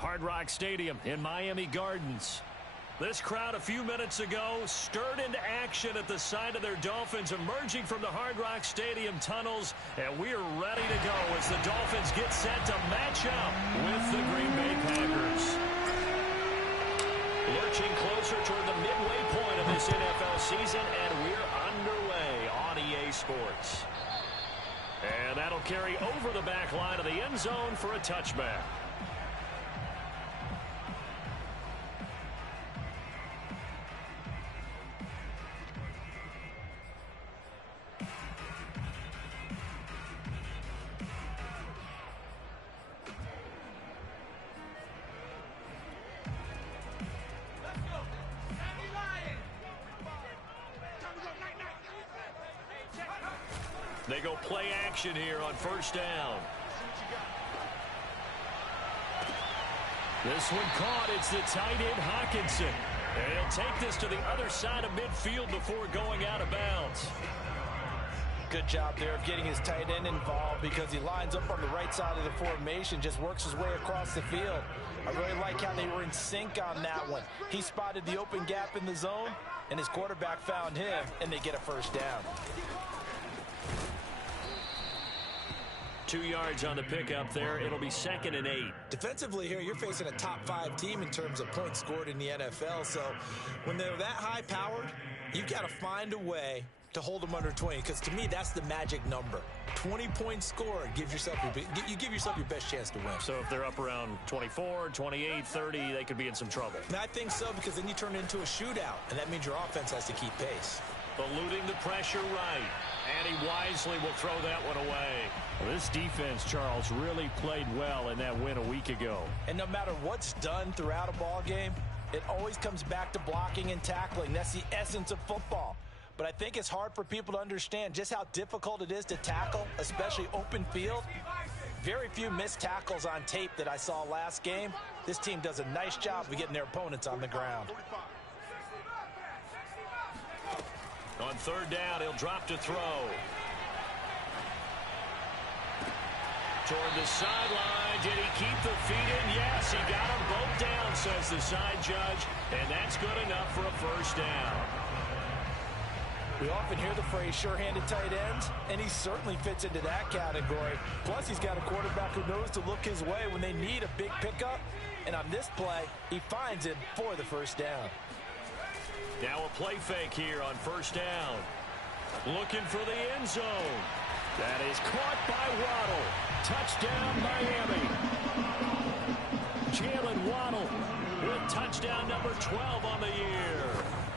Hard Rock Stadium in Miami Gardens. This crowd a few minutes ago stirred into action at the sight of their Dolphins emerging from the Hard Rock Stadium tunnels, and we are ready to go as the Dolphins get set to match up with the Green Bay Packers. Lurching closer toward the midway point of this NFL season, and we're underway on EA Sports. And that'll carry over the back line of the end zone for a touchback. They go play action here on first down. This one caught. It's the tight end, Hawkinson. And he'll take this to the other side of midfield before going out of bounds. Good job there of getting his tight end involved because he lines up on the right side of the formation, just works his way across the field. I really like how they were in sync on that one. He spotted the open gap in the zone, and his quarterback found him, and they get a first down. 2 yards on the pickup there. It'll be 2nd and 8. Defensively here, you're facing a top-5 team in terms of points scored in the NFL. So when they're that high-powered, you've got to find a way to hold them under 20, because to me, that's the magic number. 20 points scored, you give yourself your best chance to win. So if they're up around 24, 28, 30, they could be in some trouble. And I think so, because then you turn it into a shootout, and that means your offense has to keep pace. Eluding the pressure right. And he wisely will throw that one away. Well, this defense, Charles, really played well in that win a week ago. And no matter what's done throughout a ball game, it always comes back to blocking and tackling. That's the essence of football. But I think it's hard for people to understand just how difficult it is to tackle, especially open field. Very few missed tackles on tape that I saw last game. This team does a nice job of getting their opponents on the ground. On third down, he'll drop to throw. Toward the sideline. Did he keep the feet in? Yes, he got them both down, says the side judge. And that's good enough for a first down. We often hear the phrase sure-handed tight ends, and he certainly fits into that category. Plus, he's got a quarterback who knows to look his way when they need a big pickup. And on this play, he finds it for the first down. Now a play fake here on first down. Looking for the end zone. That is caught by Waddle. Touchdown, Miami. Jalen Waddle with touchdown number 12 on the year.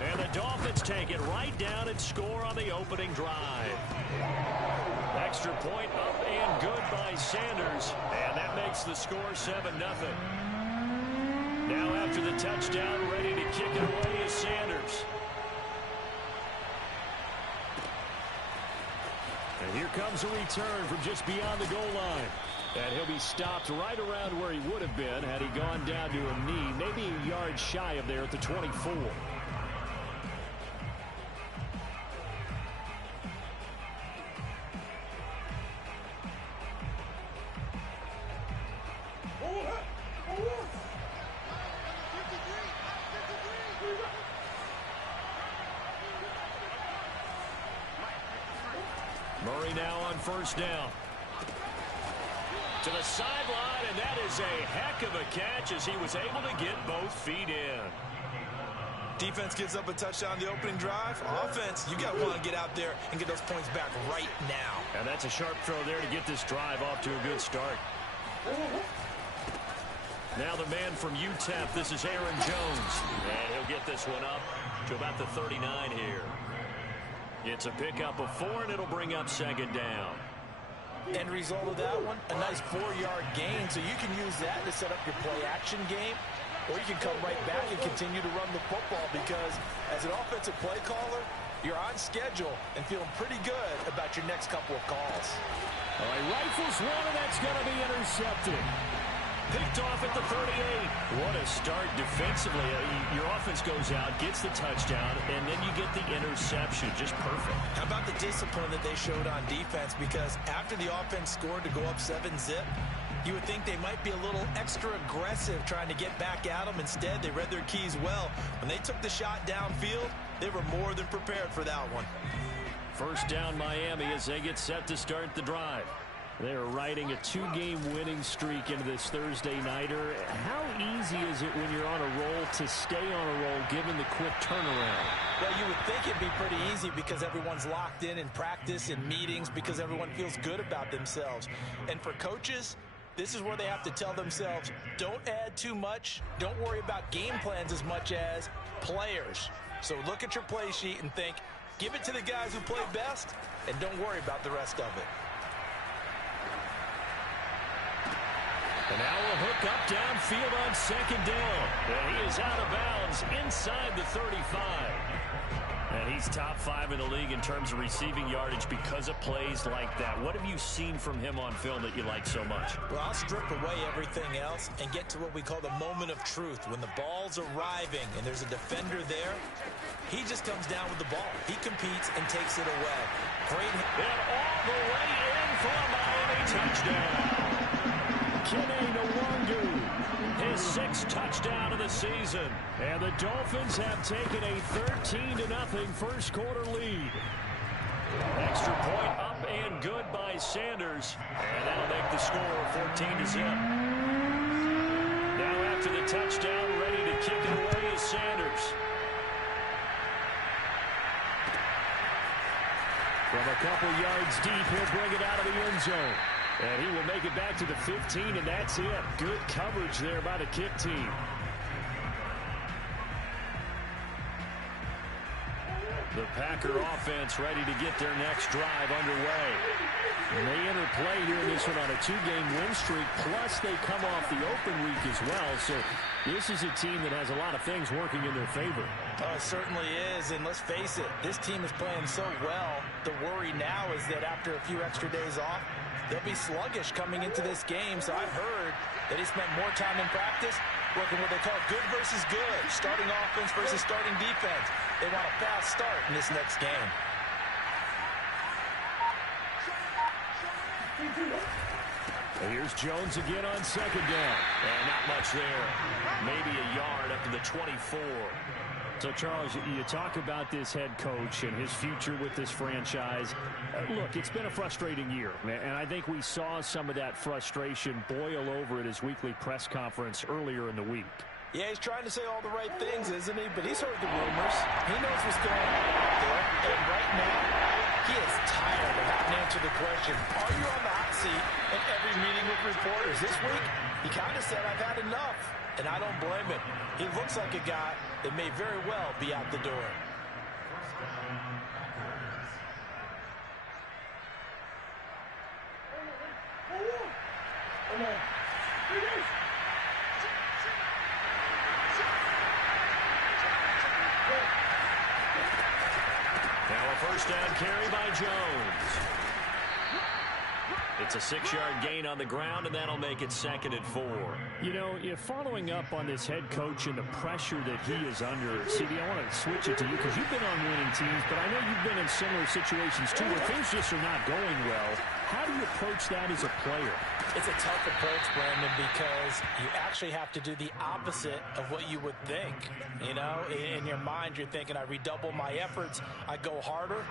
And the Dolphins take it right down and score on the opening drive. Extra point up and good by Sanders. And that makes the score 7-0. Now after the touchdown, ready to kick it away is Sanders. And here comes a return from just beyond the goal line. And he'll be stopped right around where he would have been had he gone down to a knee, maybe a yard shy of there at the 24. Murray now on first down. To the sideline, and that is a heck of a catch as he was able to get both feet in. Defense gives up a touchdown the opening drive. Offense, you got to want to get out there and get those points back right now. And that's a sharp throw there to get this drive off to a good start. Now the man from UTEP, this is Aaron Jones. And he'll get this one up to about the 39 here. It's a pickup of 4, and it'll bring up second down. End result of that one, a nice 4-yard gain. So you can use that to set up your play-action game, or you can come right back and continue to run the football because as an offensive play caller, you're on schedule and feeling pretty good about your next couple of calls. All right, rifles one, and that's going to be intercepted. Picked off at the 38. What a start defensively. Your offense goes out, gets the touchdown, and then you get the interception. Just perfect. How about the discipline that they showed on defense? Because after the offense scored to go up 7-zip, You would think they might be a little extra aggressive trying to get back at them. Instead, they read their keys well. When they took the shot downfield, they were more than prepared for that one. First down Miami as they get set to start the drive. They're riding a 2-game winning streak into this Thursday nighter. How easy is it when you're on a roll to stay on a roll given the quick turnaround? Well, you would think it'd be pretty easy because everyone's locked in practice and meetings because everyone feels good about themselves. And for coaches, this is where they have to tell themselves, don't add too much. Don't worry about game plans as much as players. So look at your play sheet and think, give it to the guys who play best, and don't worry about the rest of it. And now we'll hook up downfield on second down. And he is out of bounds inside the 35. And he's top 5 in the league in terms of receiving yardage because of plays like that. What have you seen from him on film that you like so much? Well, I'll strip away everything else and get to what we call the moment of truth. When the ball's arriving and there's a defender there, he just comes down with the ball. He competes and takes it away. Great. And all the way in for a Miami touchdown. Kene Nwangu, his 6th touchdown of the season. And the Dolphins have taken a 13-0 first quarter lead. Extra point up and good by Sanders. And that'll make the score 14-0. Now after the touchdown, ready to kick it away is Sanders. From a couple yards deep, he'll bring it out of the end zone. And he will make it back to the 15, and that's it. Good coverage there by the kick team. The Packer offense ready to get their next drive underway. And they enter play here in this one on a 2-game win streak, plus they come off the open week as well. So this is a team that has a lot of things working in their favor. Oh, it certainly is, and let's face it, this team is playing so well. The worry now is that after a few extra days off, they'll be sluggish coming into this game. So I've heard that he spent more time in practice working what they call good versus good, starting offense versus starting defense. They want a fast start in this next game. And here's Jones again on second down. And not much there. Maybe a yard up to the 24. So, Charles, you talk about this head coach and his future with this franchise. Look, it's been a frustrating year, and I think we saw some of that frustration boil over at his weekly press conference earlier in the week. Yeah, he's trying to say all the right things, isn't he? But he's heard the rumors. He knows what's going on out there. And right now, he is tired of having to answer the question, are you on the hot seat in every meeting with reporters? This week, he kind of said, I've had enough. And I don't blame him. He looks like a guy that may very well be out the door. Now a first down carry by Jones. It's a 6-yard gain on the ground, and that'll make it 2nd and 4. You know, following up on this head coach and the pressure that he is under, CD, I want to switch it to you because you've been on winning teams, but I know you've been in similar situations too where things just are not going well. How do you approach that as a player? It's a tough approach, Brandon, because you actually have to do the opposite of what you would think. You know, in your mind, you're thinking, I redouble my efforts, I go harder.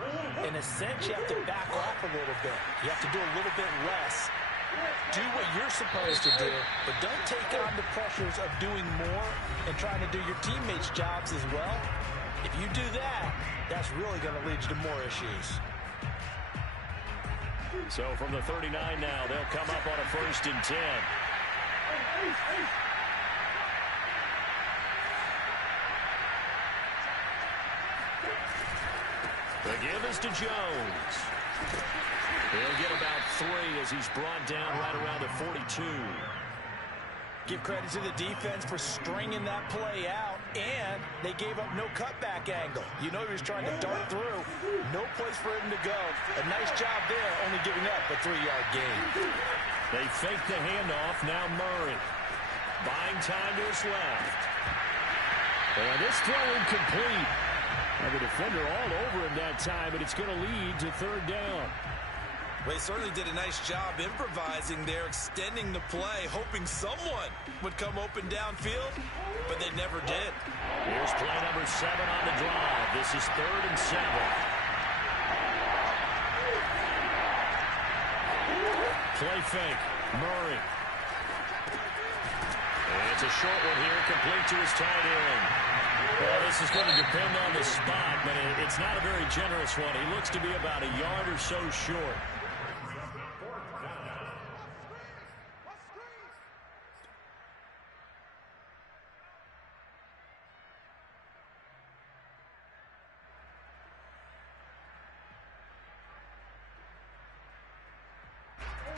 In a sense, you have to back off a little bit. You have to do a little bit less. Do what you're supposed to do, but don't take on the pressures of doing more and trying to do your teammates' jobs as well. If you do that, that's really going to lead you to more issues. So from the 39 now, they'll come up on a 1st and 10. The give is to Jones. He'll get about 3 as he's brought down right around the 42. Give credit to the defense for stringing that play out, and they gave up no cutback angle. You know he was trying to dart through. No place for him to go. A nice job there, only giving up a 3-yard gain. They fake the handoff. Now Murray. Buying time to his left. And this throw incomplete. And the defender all over him that time, and it's going to lead to 3rd down. Well, he certainly did a nice job improvising there, extending the play, hoping someone would come open downfield, but they never did. Here's play number 7 on the drive. This is 3rd and 7. Play fake. Murray. It's a short one here, complete to his tight end. Well, this is going to depend on the spot, but it's not a very generous one. He looks to be about a yard or so short.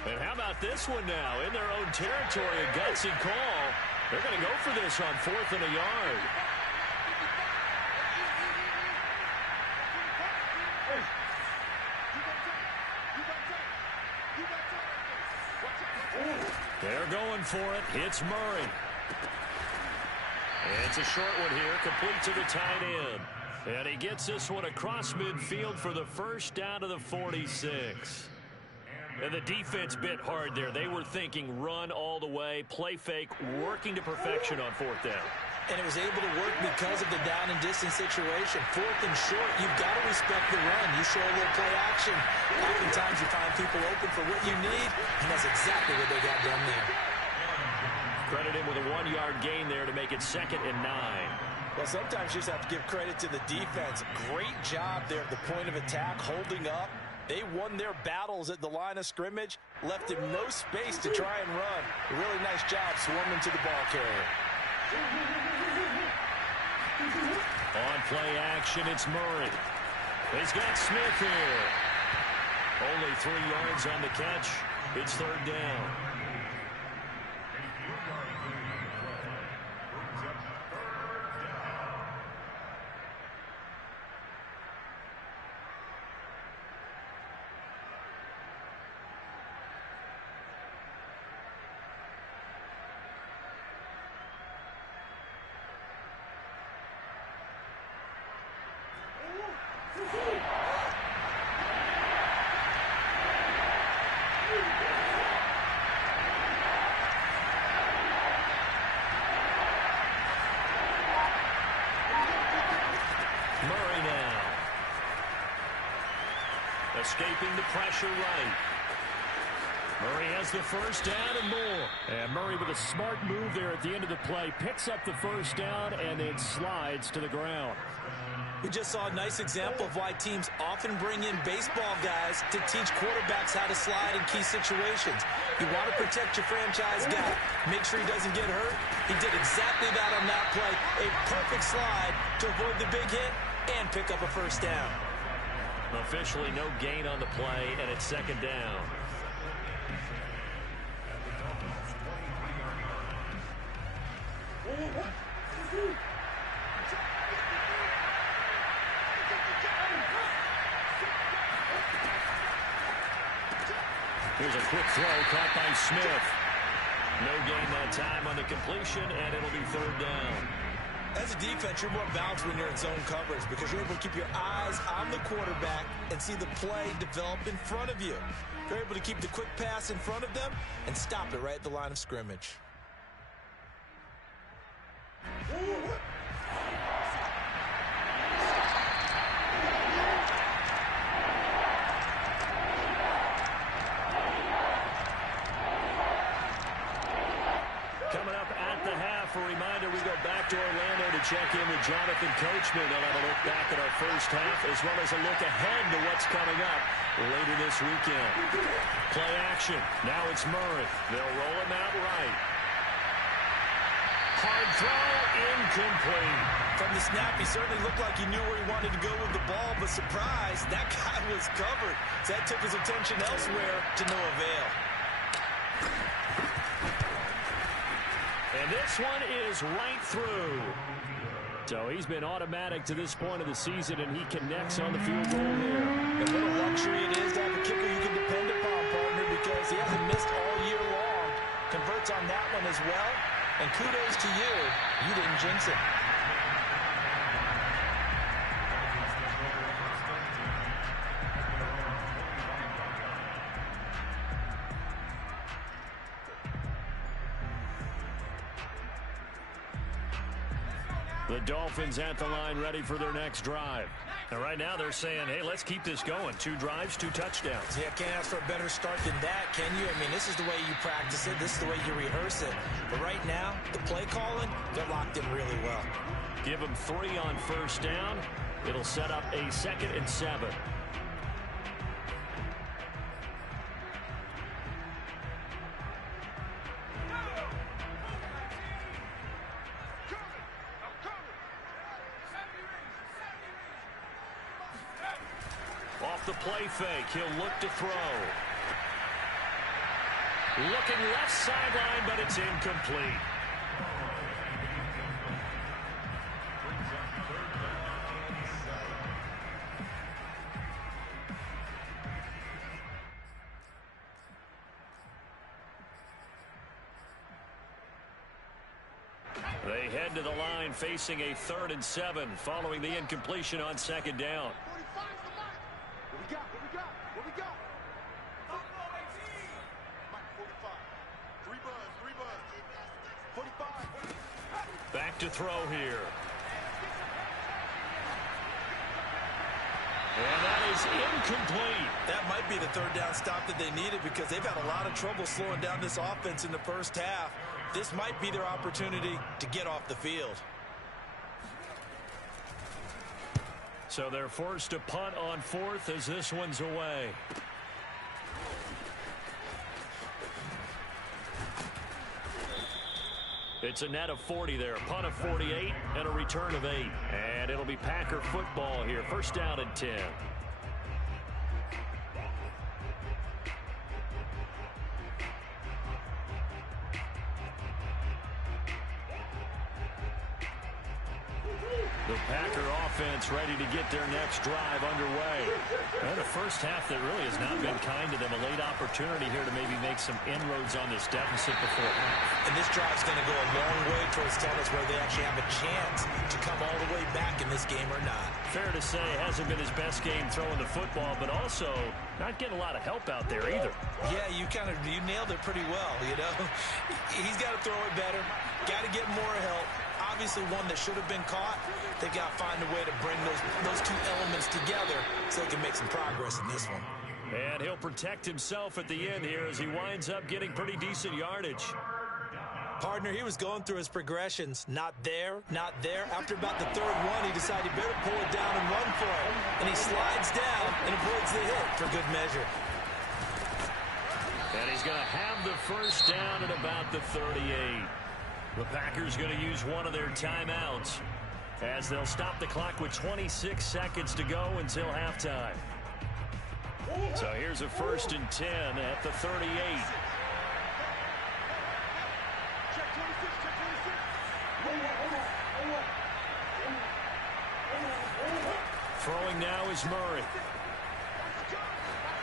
And how about this one now? In their own territory, a gutsy call. They're going to go for this on 4th and a yard. They're going for it. It's Murray. It's a short one here, complete to the tight end. And he gets this one across midfield for the first down to the 46. And the defense bit hard there. They were thinking run all the way, play fake, working to perfection on 4th down. And it was able to work because of the down and distance situation. 4th and short, you've got to respect the run. You show a little play action. Oftentimes you find people open for what you need, and that's exactly what they got done there. Credit him with a 1-yard gain there to make it 2nd and 9. Well, sometimes you just have to give credit to the defense. Great job there at the point of attack, holding up. They won their battles at the line of scrimmage, left him no space to try and run. A really nice job swarming to the ball carrier. On play action, it's Murray. He's got Smith here. Only 3 yards on the catch. It's 3rd down. Murray now. Escaping the pressure right. Murray has the first down and more. And Murray with a smart move there at the end of the play. Picks up the first down and then slides to the ground. We just saw a nice example of why teams often bring in baseball guys to teach quarterbacks how to slide in key situations. You want to protect your franchise guy. Make sure he doesn't get hurt. He did exactly that on that play. A perfect slide to avoid the big hit and pick up a first down. Officially no gain on the play, and it's 2nd down. Here's a quick throw caught by Smith. No gain that time on the completion, and it'll be 3rd down. As a defense, you're more balanced when you're in zone coverage because you're able to keep your eyes on the quarterback and see the play develop in front of you. You're able to keep the quick pass in front of them and stop it right at the line of scrimmage. Coming up at the half, a reminder, we go back to Orlando to check in with Jonathan Coachman. They'll have a look back at our first half as well as a look ahead to what's coming up later this weekend. Play action. Now it's Murray. They'll roll him out right. Hard throw, incomplete. From the snap, he certainly looked like he knew where he wanted to go with the ball, but surprise, that guy was covered. So that took his attention elsewhere to no avail. And this one is right through. So he's been automatic to this point of the season, and he connects on the field goal there. And what a luxury it is to have a kicker you can depend upon, partner, because he hasn't missed all year long. Converts on that one as well. And kudos to you. You didn't jinx it. The Dolphins at the line ready for their next drive. And right now they're saying, hey, let's keep this going. 2 drives, 2 touchdowns. Yeah, can't ask for a better start than that, can you? I mean, this is the way you practice it. This is the way you rehearse it. But right now, the play calling, they're locked in really well. Give them 3 on first down. It'll set up a 2nd and 7. Off the play fake, he'll look to throw. Looking left sideline, but it's incomplete. They head to the line facing a 3rd and 7 following the incompletion on 2nd down. What we got? 45. Back to throw here. And that is incomplete. That might be the 3rd down stop that they needed because they've had a lot of trouble slowing down this offense in the first half. This might be their opportunity to get off the field. So they're forced to punt on 4th as this one's away. It's a net of 40 there. Punt of 48 and a return of 8. And it'll be Packer football here. 1st down and 10. The Packer offense ready to get their next drive underway. And a first half that really has not been kind to them. A late opportunity here to maybe make some inroads on this deficit before half. And this drive's going to go a long way towards telling us whether they actually have a chance to come all the way back in this game or not. Fair to say, it hasn't been his best game throwing the football, but also not getting a lot of help out there either. Yeah, you nailed it pretty well, you know. He's got to throw it better. Got to get more help. Obviously one that should have been caught. They got to find a way to bring those 2 elements together so they can make some progress in this one. And he'll protect himself at the end here as he winds up getting pretty decent yardage. Partner, he was going through his progressions. Not there, not there. After about the 3rd one, he decided he better pull it down and run for it. And he slides down and avoids the hit for good measure. And he's going to have the 1st down at about the 38. The Packers going to use one of their timeouts as they'll stop the clock with 26 seconds to go until halftime. So here's a 1st and 10 at the 38. Throwing now is Murray.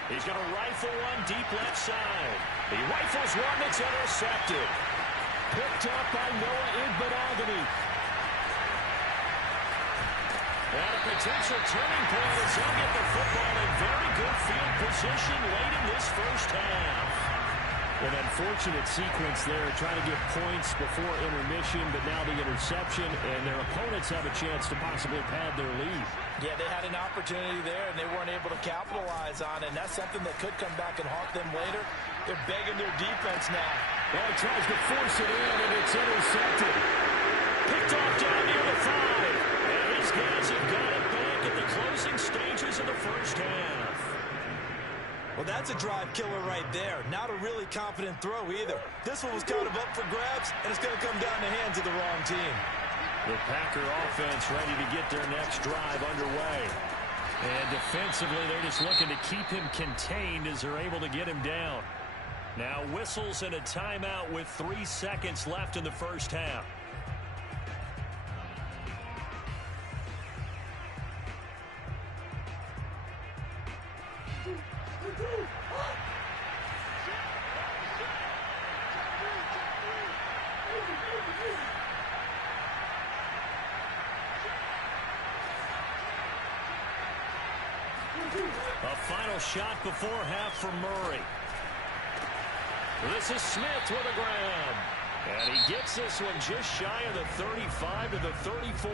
He's going to rifle one deep left side. He rifles one that's intercepted. Picked up by Noah Igbenogany. And a potential turning point as he'll get the football in very good field position late in this first half. An unfortunate sequence there, trying to get points before intermission, but now the interception, and their opponents have a chance to possibly pad their lead. Yeah, they had an opportunity there, and they weren't able to capitalize on it, and that's something that could come back and haunt them later. They're begging their defense now. Well, he tries to force it in, and it's intercepted. Picked off down near the 5. And these guys have got it back at the closing stages of the first half. Well, that's a drive killer right there. Not a really confident throw either. This one was kind of up for grabs, and it's going to come down the hands of the wrong team. The Packer offense ready to get their next drive underway. And defensively, they're just looking to keep him contained as they're able to get him down. Now whistles and a timeout with 3 seconds left in the first half. A final shot before half for Murray. This is Smith with a grab. And he gets this one just shy of the 35 to the 34.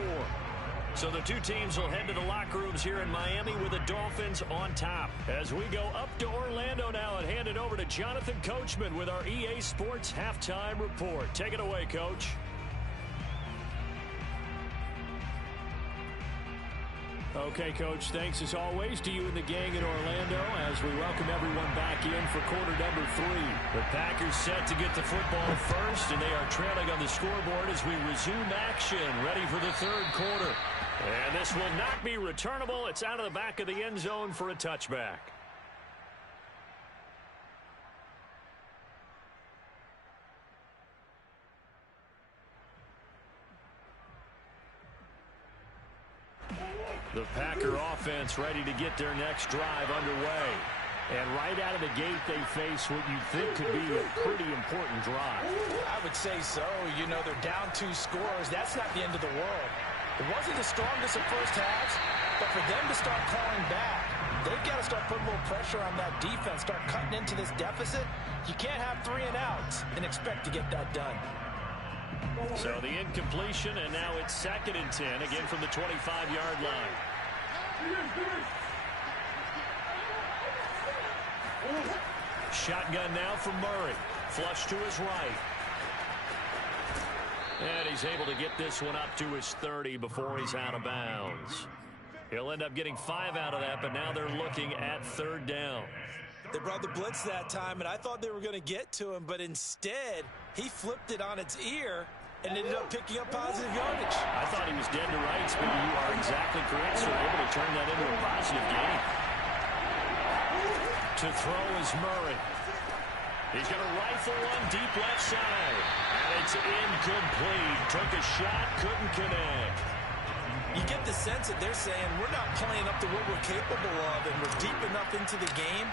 So the two teams will head to the locker rooms here in Miami with the Dolphins on top. As we go up to Orlando now and hand it over to Jonathan Coachman with our EA Sports Halftime Report. Take it away, Coach. Okay, Coach, thanks as always to you and the gang in Orlando as we welcome everyone back in for quarter number 3. The Packers set to get the football first, and they are trailing on the scoreboard as we resume action, ready for the third quarter. And this will not be returnable. It's out of the back of the end zone for a touchback. The Packer offense ready to get their next drive underway. And right out of the gate, they face what you think could be a pretty important drive. I would say so. You know, they're down 2 scores. That's not the end of the world. It wasn't the strongest of first halves, but for them to start clawing back, they've got to start putting a little pressure on that defense, start cutting into this deficit. You can't have 3 and outs and expect to get that done. So the incompletion, and now it's 2nd and 10, again from the 25-yard line. Shotgun now from Murray. Flush to his right. And he's able to get this one up to his 30 before he's out of bounds. He'll end up getting 5 out of that, but now they're looking at 3rd down. They brought the blitz that time, and I thought they were going to get to him, but instead, he flipped it on its ear and ended up picking up positive yardage. I thought he was dead to rights, but you are exactly correct, sir. Able to turn that into a positive gain. To throw is Murray. He's going to rifle one deep left side. And it's incomplete. Took a shot, couldn't connect. You get the sense that they're saying we're not playing up to what we're capable of, and we're deep enough into the game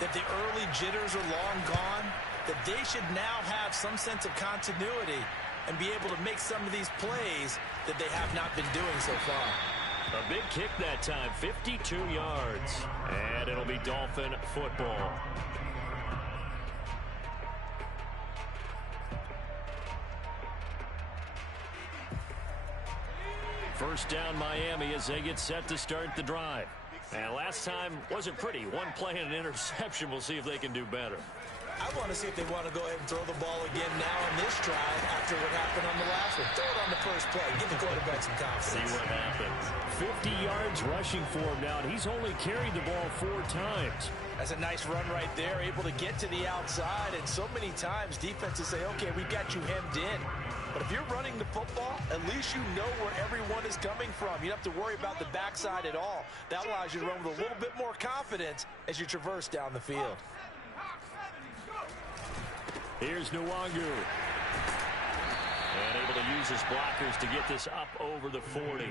that the early jitters are long gone, that they should now have some sense of continuity and be able to make some of these plays that they have not been doing so far. A big kick that time, 52 yards. And it'll be Dolphin football. First down Miami as they get set to start the drive. And last time wasn't pretty. One play and an interception. We'll see if they can do better. I want to see if they want to go ahead and throw the ball again now on this drive after what happened on the last one. Throw it on the first play. Give the quarterback some confidence. See what happens. 50 yards rushing for him now, and he's only carried the ball 4 times. That's a nice run right there, able to get to the outside. And so many times defenses say, okay, we got you hemmed in. But if you're running the football, at least you know where everyone is coming from. You don't have to worry about the backside at all. That allows you to run with a little bit more confidence as you traverse down the field. Here's Nwangu. And able to use his blockers to get this up over the 40.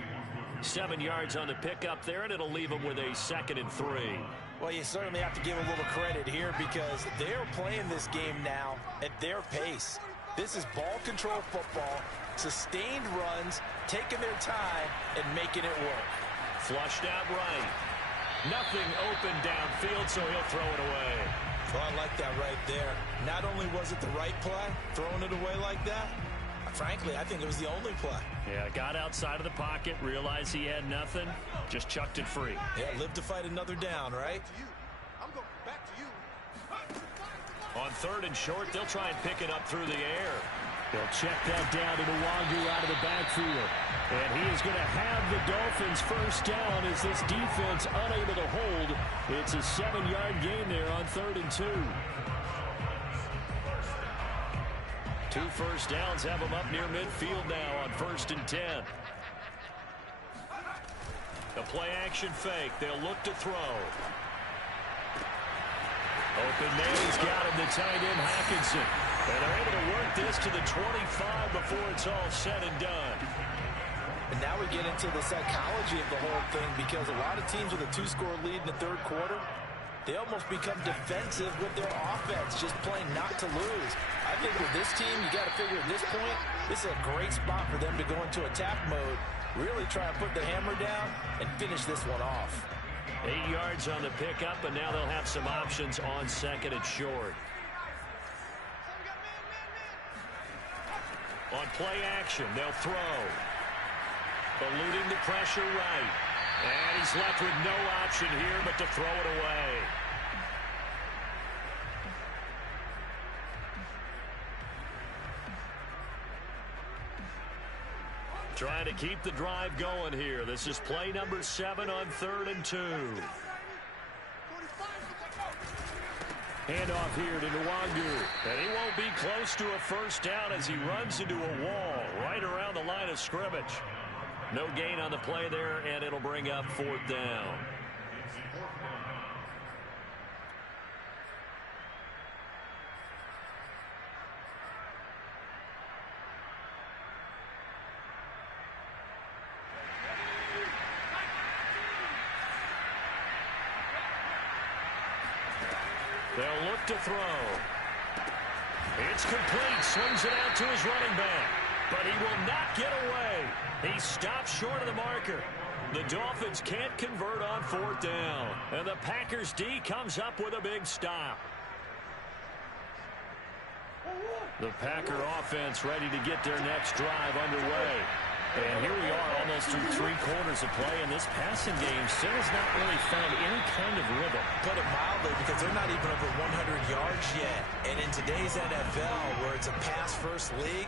7 yards on the pickup there, and it'll leave him with a 2nd and 3. Well, you certainly have to give a little credit here because they're playing this game now at their pace. This is ball control football, sustained runs, taking their time, and making it work. Flushed out right. Nothing open downfield, so he'll throw it away. Well, I like that right there. Not only was it the right play, throwing it away like that, frankly, I think it was the only play. Yeah, got outside of the pocket, realized he had nothing, just chucked it free. Yeah, live to fight another down, right? I'm going back to you. On 3rd and short, they'll try and pick it up through the air. They'll check that down to Nwangu out of the backfield. And he is going to have the Dolphins first down as this defense unable to hold. It's a 7-yard gain there on 3rd and 2. 2 first downs have them up near midfield now on 1st and 10. The play action fake. They'll look to throw. Open man, he's got him, the tight end Hockenson. And they're able to work this to the 25 before it's all said and done. And now we get into the psychology of the whole thing because a lot of teams with a 2-score lead in the 3rd quarter, they almost become defensive with their offense, just playing not to lose. I think with this team, you got to figure at this point, this is a great spot for them to go into attack mode, really try and put the hammer down and finish this one off. 8 yards on the pickup, and now they'll have some options on 2nd and short. On play action, they'll throw. Eluding the pressure right. And he's left with no option here but to throw it away. Trying to keep the drive going here. This is play number 7 on 3rd and 2. Handoff here to Nwangu. And he won't be close to a first down as he runs into a wall right around the line of scrimmage. No gain on the play there, and it'll bring up 4th down. They'll look to throw. It's complete. Swings it out to his running back. But he will not get away. He stops short of the marker. The Dolphins can't convert on 4th down. And the Packers D comes up with a big stop. The Packer offense ready to get their next drive underway. And here we are almost through 3 quarters of play, and this passing game still has not really found any kind of rhythm. Put it mildly, because they're not even over 100 yards yet. And in today's NFL, where it's a pass-first league,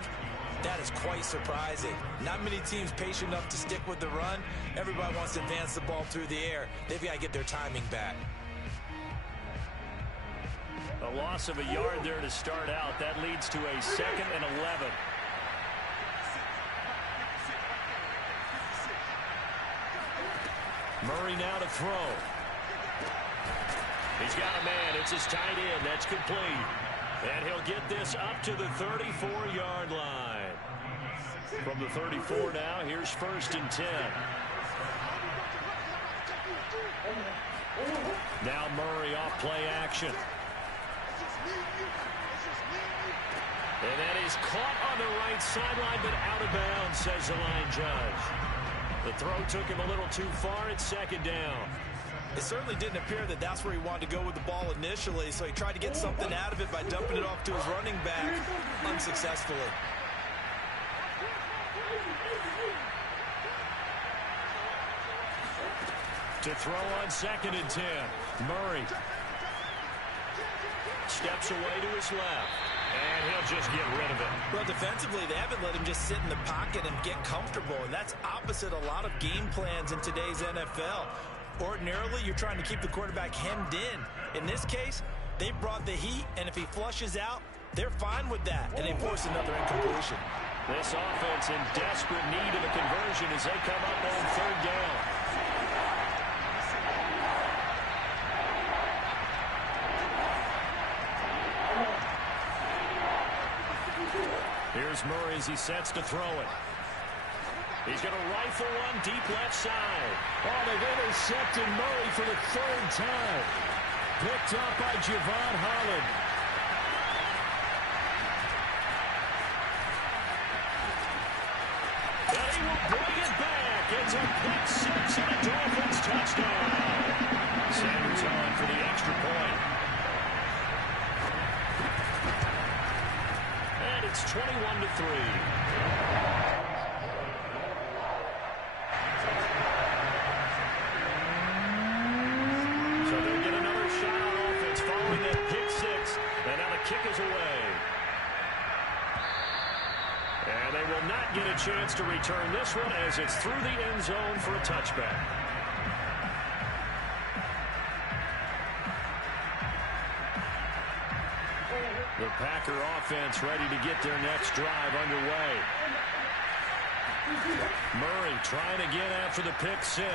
that is quite surprising. Not many teams patient enough to stick with the run. Everybody wants to advance the ball through the air. They've got to get their timing back. A loss of a yard there to start out. That leads to a 2nd and 11. Murray now to throw. He's got a man. It's his tight end. That's complete. And he'll get this up to the 34-yard line. From the 34 now, here's 1st and 10. Now Murray off play action. And that is caught on the right sideline, but out of bounds, says the line judge. The throw took him a little too far. It's 2nd down. It certainly didn't appear that that's where he wanted to go with the ball initially, so he tried to get something out of it by dumping it off to his running back unsuccessfully. To throw on 2nd and 10. Murray steps away to his left. And he'll just get rid of it. Well, defensively, they haven't let him just sit in the pocket and get comfortable, and that's opposite a lot of game plans in today's NFL. Ordinarily, you're trying to keep the quarterback hemmed in. In this case, they brought the heat, and if he flushes out, they're fine with that, and they force another incompletion. This offense in desperate need of a conversion as they come up on 3rd down. Here's Murray as he sets to throw it. He's going to rifle one deep left side. Oh, they've intercepted Murray for the 3rd time. Picked up by Javon Holland. And he will bring it back. It's a pick 6 and a Dolphins touchdown. Sanders on for the extra point. And it's 21-3. Kick is away. And they will not get a chance to return this one as it's through the end zone for a touchback. The Packer offense ready to get their next drive underway. Murray trying again after the pick 6.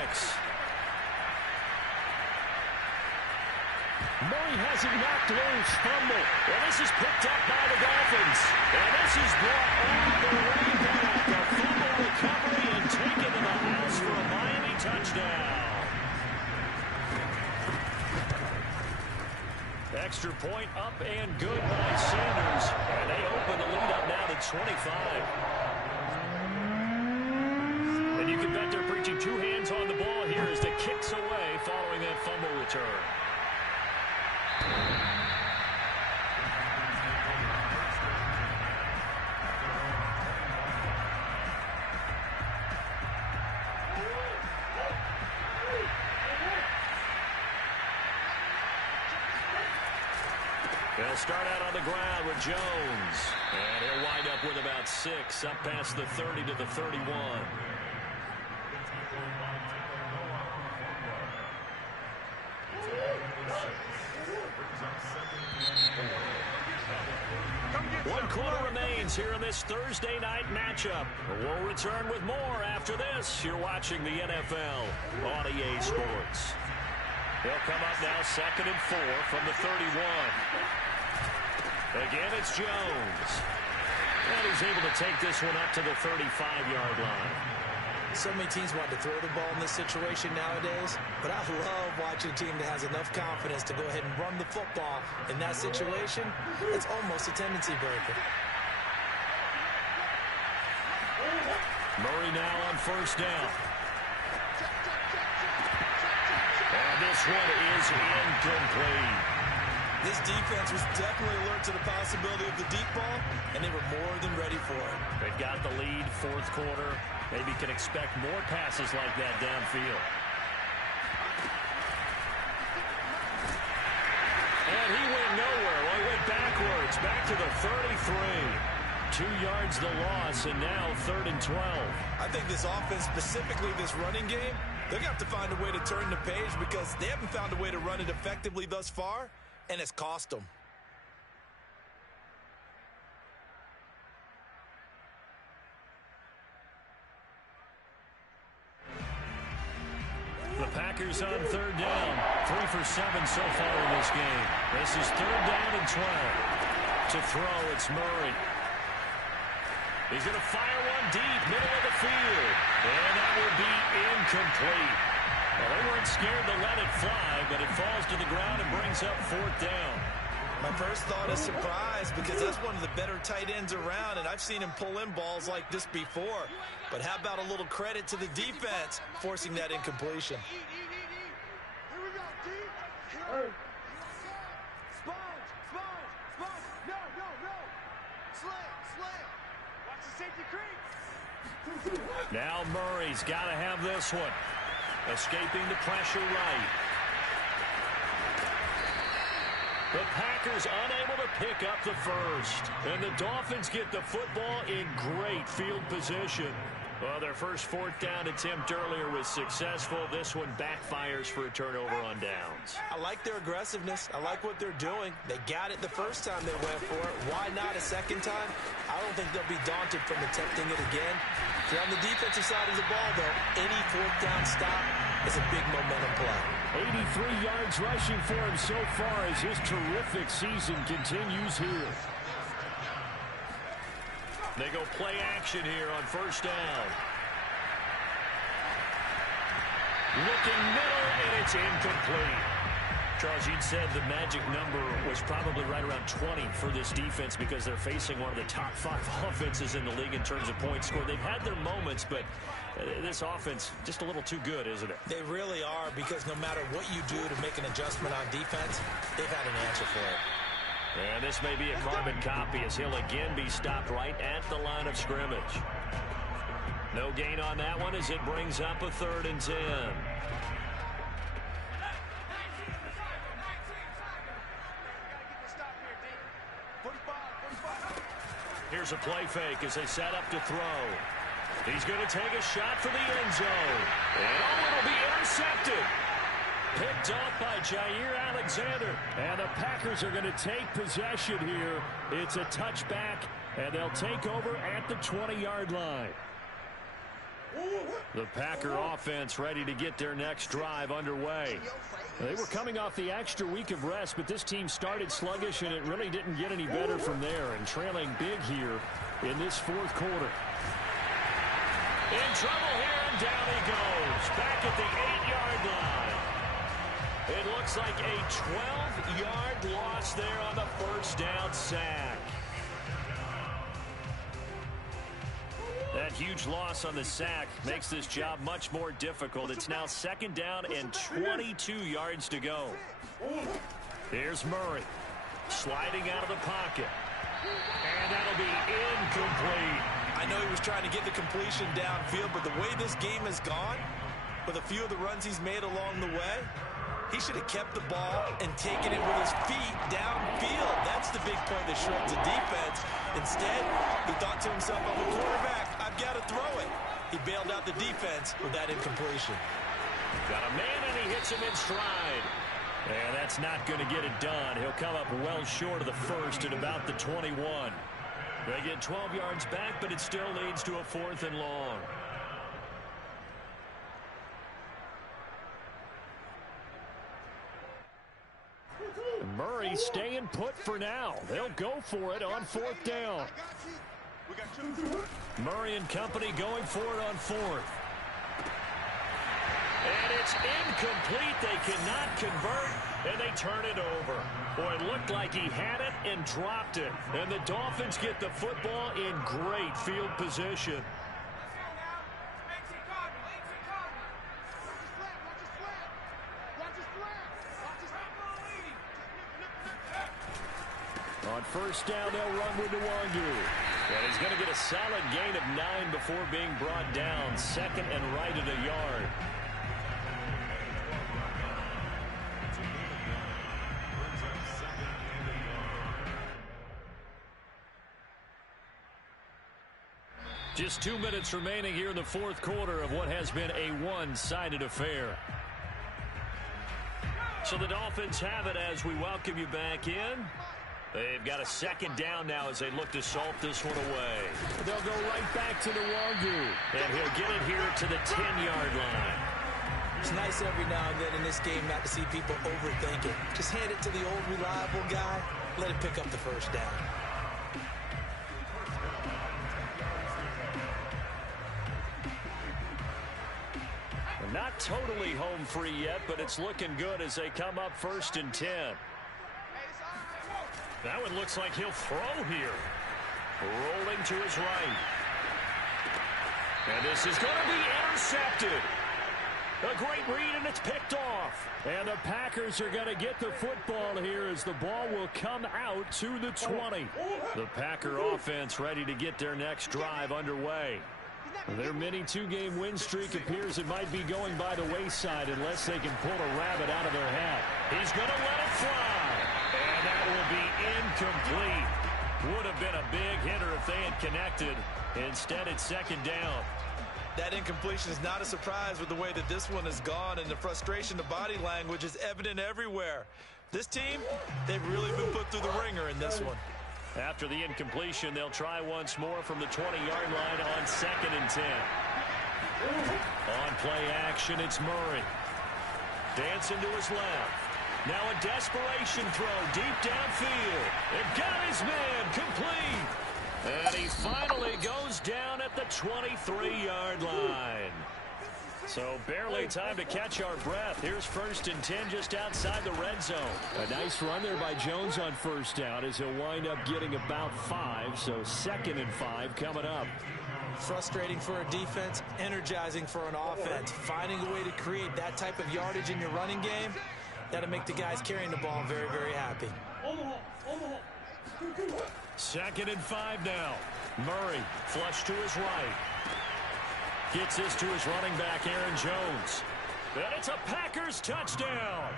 Murray has it knocked loose. Fumble. Well, this is picked up by the Dolphins. And this is brought all the way back. A fumble recovery and taken to the house for a Miami touchdown. Extra point up and good by Sanders. And they open the lead up now to 25. And you can bet they're preaching 2 hands on the ball here as the kick's away following that fumble return. They'll start out on the ground with Jones. And he'll wind up with about 6, up past the 30 to the 31. One quarter remains here in this Thursday night matchup. We'll return with more after this. You're watching the NFL on EA Sports. They'll come up now 2nd and 4 from the 31. Again, it's Jones. And he's able to take this one up to the 35-yard line. So many teams want to throw the ball in this situation nowadays, but I love watching a team that has enough confidence to go ahead and run the football in that situation. It's almost a tendency breaker. Murray now on 1st down. And this one is incomplete. This defense was definitely alert to the possibility of the deep ball, and they were more than ready for it. They've got the lead, 4th quarter. Maybe can expect more passes like that downfield. And he went nowhere. Well, he went backwards, back to the 33. 2 yards the loss, and now 3rd and 12. I think this offense, specifically this running game, they're going to have to find a way to turn the page because they haven't found a way to run it effectively thus far, and it's cost them. The Packers on 3rd down. 3 for 7 so far in this game. This is 3rd down and 12. To throw, it's Murray. He's going to fire one deep, middle of the field. And that will be incomplete. Well, they weren't scared to let it fly, but it falls to the ground and brings up 4th down. My first thought is surprise because that's one of the better tight ends around, and I've seen him pull in balls like this before. But how about a little credit to the defense forcing that incompletion? Here we go, D. Here. Sponge. No. Slam. Watch the safety creep. Now Murray's got to have this one. Escaping the pressure right. The Packers unable to pick up the first. And the Dolphins get the football in great field position. Well, their first 4th down attempt earlier was successful. This one backfires for a turnover on downs. I like their aggressiveness. I like what they're doing. They got it the first time they went for it. Why not a second time? I don't think they'll be daunted from attempting it again. If you're on the defensive side of the ball, though, any 4th down stop is a big momentum play. 83 yards rushing for him so far as his terrific season continues here. They go play action here on 1st down. Looking middle, and it's incomplete. Charles, you'd said the magic number was probably right around 20 for this defense because they're facing one of the top 5 offenses in the league in terms of points scored. They've had their moments, but this offense just a little too good, isn't it? They really are, because no matter what you do to make an adjustment on defense, they've had an answer for it. And this may be a carbon copy as he'll again be stopped right at the line of scrimmage. No gain on that one as it brings up a 3rd and 10. Here's a play fake as they set up to throw. He's going to take a shot for the end zone. And it'll be intercepted. Picked off by Jair Alexander. And the Packers are going to take possession here. It's a touchback, and they'll take over at the 20-yard line. The Packer offense ready to get their next drive underway. They were coming off the extra week of rest, but this team started sluggish, and it really didn't get any better from there, and trailing big here in this 4th quarter. In trouble here, and down he goes. Back at the 8-yard line. It looks like a 12-yard loss there on the 1st down sack. That huge loss on the sack makes this job much more difficult. It's now 2nd down and 22 yards to go. Here's Murray sliding out of the pocket. And that'll be incomplete. I know he was trying to get the completion downfield, but the way this game has gone, with a few of the runs he's made along the way, He should have kept the ball and taken it with his feet downfield. That's the big play that shreds the defense. Instead, he thought to himself, I'm a quarterback, I've got to throw it. He bailed out the defense with that incompletion. Got a man, and he hits him in stride. And that's not going to get it done. He'll come up well short of the first at about the 21. They get 12 yards back, but it still leads to a 4th and long. Murray staying put for now. They'll go for it on 4th down. Murray and company going for it on 4th. And it's incomplete. They cannot convert, and they turn it over. Boy, it looked like he had it and dropped it. And the Dolphins get the football in great field position. On 1st down, they'll run with Nwangu. And he's going to get a solid gain of 9 before being brought down. 2nd and right at a yard. Just 2 minutes remaining here in the 4th quarter of what has been a one-sided affair. So the Dolphins have it as we welcome you back in. They've got a 2nd down now as they look to salt this one away. They'll go right back to Nwangu, and he'll get it here to the 10-yard line. It's nice every now and then in this game not to see people overthink it. Just hand it to the old reliable guy, let him pick up the 1st down. Not totally home free yet, but it's looking good as they come up 1st and 10. That one looks like he'll throw here. Rolling to his right. And this is going to be intercepted. A great read, and it's picked off. And the Packers are going to get the football here as the ball will come out to the 20. The Packer offense ready to get their next drive underway. Their mini 2-game win streak appears it might be going by the wayside unless they can pull a rabbit out of their hat. He's going to let it fly. And that will be incomplete. Would have been a big hitter if they had connected. Instead, it's 2nd down. That incompletion is not a surprise with the way that this one has gone, and the frustration, the body language is evident everywhere. This team, they've really been put through the ringer in this one. After the incompletion, they'll try once more from the 20-yard line on 2nd and 10. On play action, it's Murray. Dancing to his left. Now a desperation throw deep downfield. It got his man complete. And he finally goes down at the 23-yard line. So barely time to catch our breath. Here's 1st and 10 just outside the red zone. A nice run there by Jones on 1st down as he'll wind up getting about 5. So 2nd and 5 coming up. Frustrating for a defense, energizing for an offense. Finding a way to create that type of yardage in your running game, that'll make the guys carrying the ball very, very happy. 2nd and 5 now. Murray flush to his right. Gets this to his running back, Aaron Jones. And it's a Packers touchdown.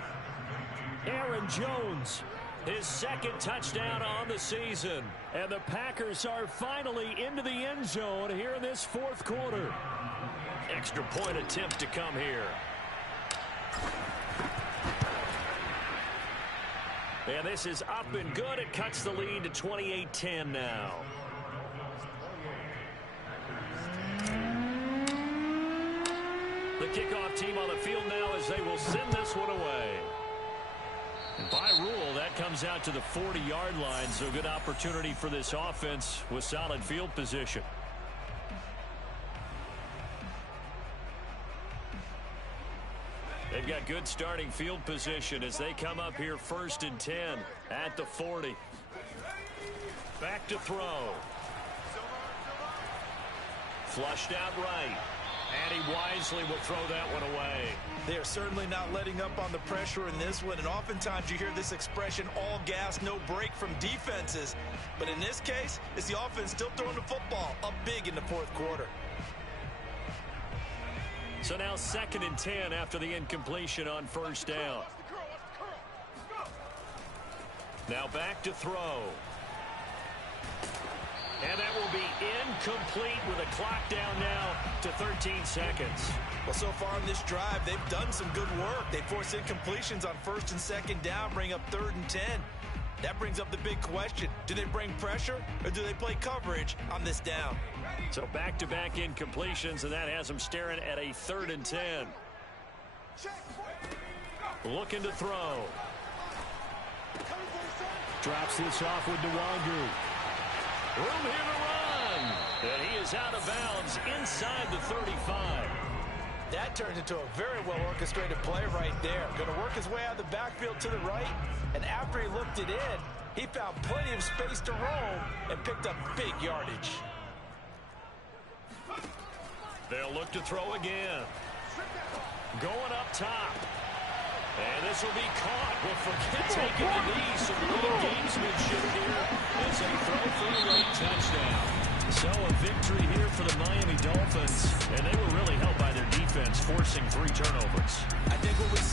Aaron Jones, his 2nd touchdown on the season. And the Packers are finally into the end zone here in this 4th quarter. Extra point attempt to come here. And this is up and good. It cuts the lead to 28-10 now. The kickoff team on the field now as they will send this one away. And by rule, that comes out to the 40-yard line, so good opportunity for this offense with solid field position. They've got good starting field position as they come up here 1st and 10 at the 40. Back to throw. Flushed out right. And he wisely will throw that one away. They are certainly not letting up on the pressure in this one, and oftentimes you hear this expression, all gas, no break from defenses. But in this case, it's the offense still throwing the football up big in the 4th quarter. So now 2nd and 10 after the incompletion on 1st down. Now back to throw. And that will be incomplete with a clock down now to 13 seconds. Well, so far in this drive, they've done some good work. They force incompletions on 1st and 2nd down, bring up 3rd and 10. That brings up the big question. Do they bring pressure or do they play coverage on this down? So back-to-back incompletions, and that has them staring at a 3rd and 10. Looking to throw. Drops this off with Nwangu. Room here to run. And he is out of bounds inside the 35. That turns into a very well-orchestrated play right there. Going to work his way out of the backfield to the right. And after he looked it in, he found plenty of space to roam and picked up big yardage. They'll look to throw again. Going up top. And this will be caught. Well, forget taking the knee. Some real gamesmanship here as they throw for a late touchdown. So a victory here for the Miami Dolphins. And they were really helped by their defense, forcing 3 turnovers. I think what we